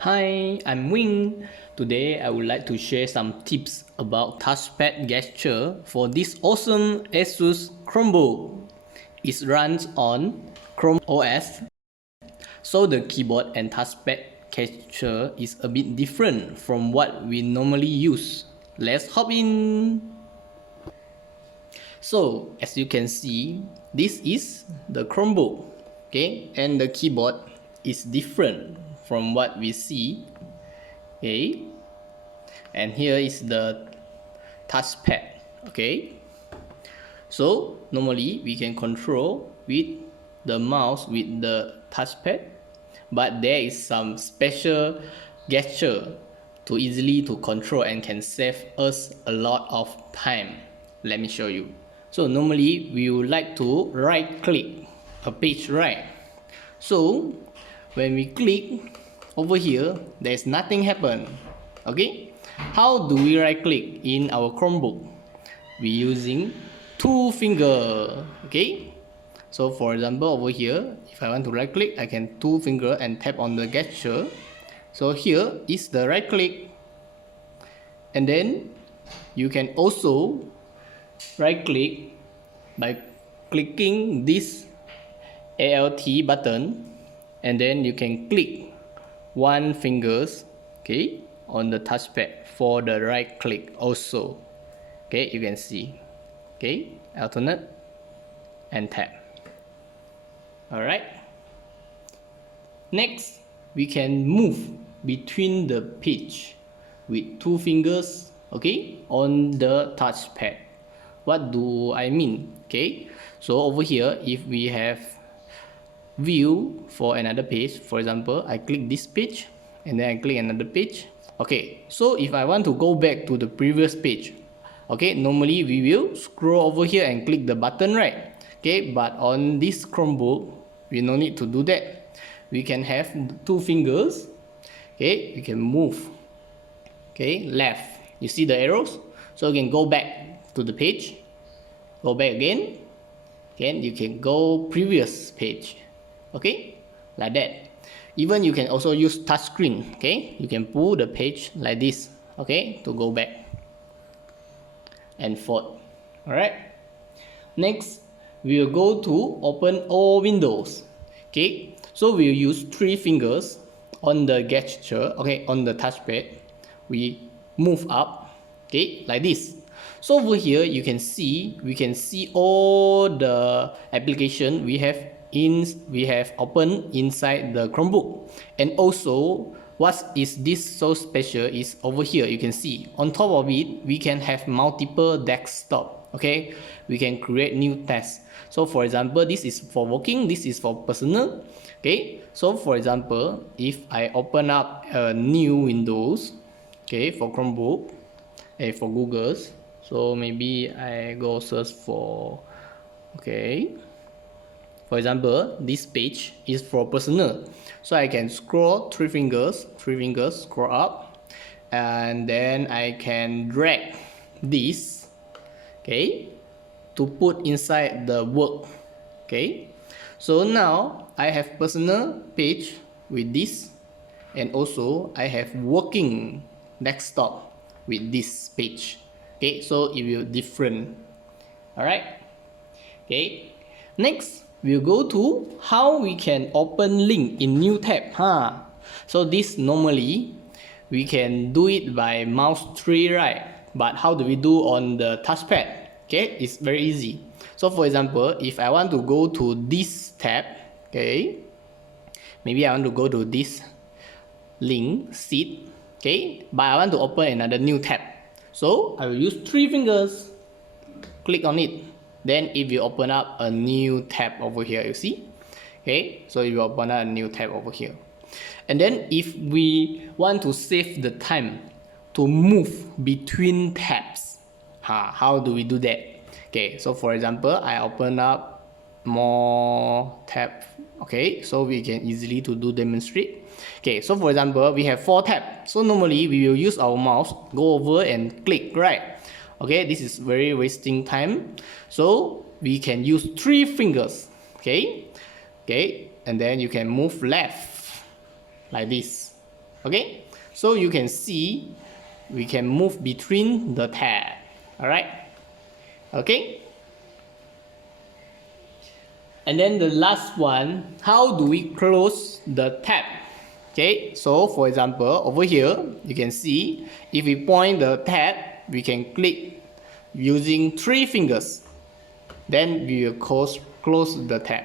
Hi, I'm Wing. Today I would like to share some tips about touchpad gesture for this awesome Asus Chromebook. It runs on Chrome OS, so the keyboard and touchpad gesture is a bit different from what we normally use. Let's hop in. So as you can see, this is the Chromebook, okay, and the keyboard is different from what we see, okay, and here is the touchpad, okay. So normally we can control with the mouse with the touchpad, but there is some special gesture to easily to control and can save us a lot of time. Let me show you. So normally we would like to right click a page, right? So when we click over here, there's nothing happen, okay. How do we right click in our Chromebook? We using two finger, okay. So for example over here, if I want to right click, I can two finger and tap on the gesture. So here is the right click, and then you can also right click by clicking this Alt button, and then you can click one fingers, okay, on the touchpad for the right click also, okay. You can see, okay, alternate and tap. All right, next we can move between the page with two fingers, okay, on the touchpad. What do I mean? Okay, so over here, if we have view for another page, for example, I click this page and then I click another page, okay. So if I want to go back to the previous page, okay, normally we will scroll over here and click the button, right? Okay, but on this Chromebook we no need to do that. We can have two fingers, okay, we can move, okay, left, you see the arrows, so you can go back to the page, go back again, and you can go previous page, okay, like that. Even you can also use touch screen, okay, you can pull the page like this, okay, to go back and forth. All right, next we will go to open all windows, okay. So we'll use three fingers on the gesture, okay, on the touchpad. We move up, okay, like this. So over here we can see all the application we have open inside the Chromebook. And also what is this so special is over here you can see on top of it we can have multiple desktop, okay. We can create new tasks. So for example, this is for working, this is for personal, okay. So for example, if I open up a new Windows, okay, for Chromebook, for Google's, so maybe I go search for, okay, for example, this page is for personal, so I can scroll three fingers scroll up, and then I can drag this, okay, to put inside the work, okay. So now I have personal page with this, and also I have working desktop with this page, okay. So it will different. All right, okay. Next we'll go to how we can open link in new tab, so this normally we can do it by mouse tree, right? But how do we do on the touchpad? Okay, it's very easy. So for example, if I want to go to this tab, okay, maybe I want to go to this link seat, okay, but I want to open another new tab, so I will use three fingers, click on it, then it will open up a new tab over here, you see, okay. So it will open up a new tab over here. And then if we want to save the time to move between tabs, how do we do that? Okay, so for example, I open up more tab, okay, so we can easily to do demonstrate. Okay, so for example, we have 4 tabs, so normally we will use our mouse, go over and click, right? Okay, this is very wasting time, so we can use 3 fingers, okay, and then you can move left like this, Okay, so you can see we can move between the tab. All right, okay. And then the last one, how do we close the tab? Okay, so for example, over here, you can see if we point the tab, we can click using 3 fingers. Then we will close the tab.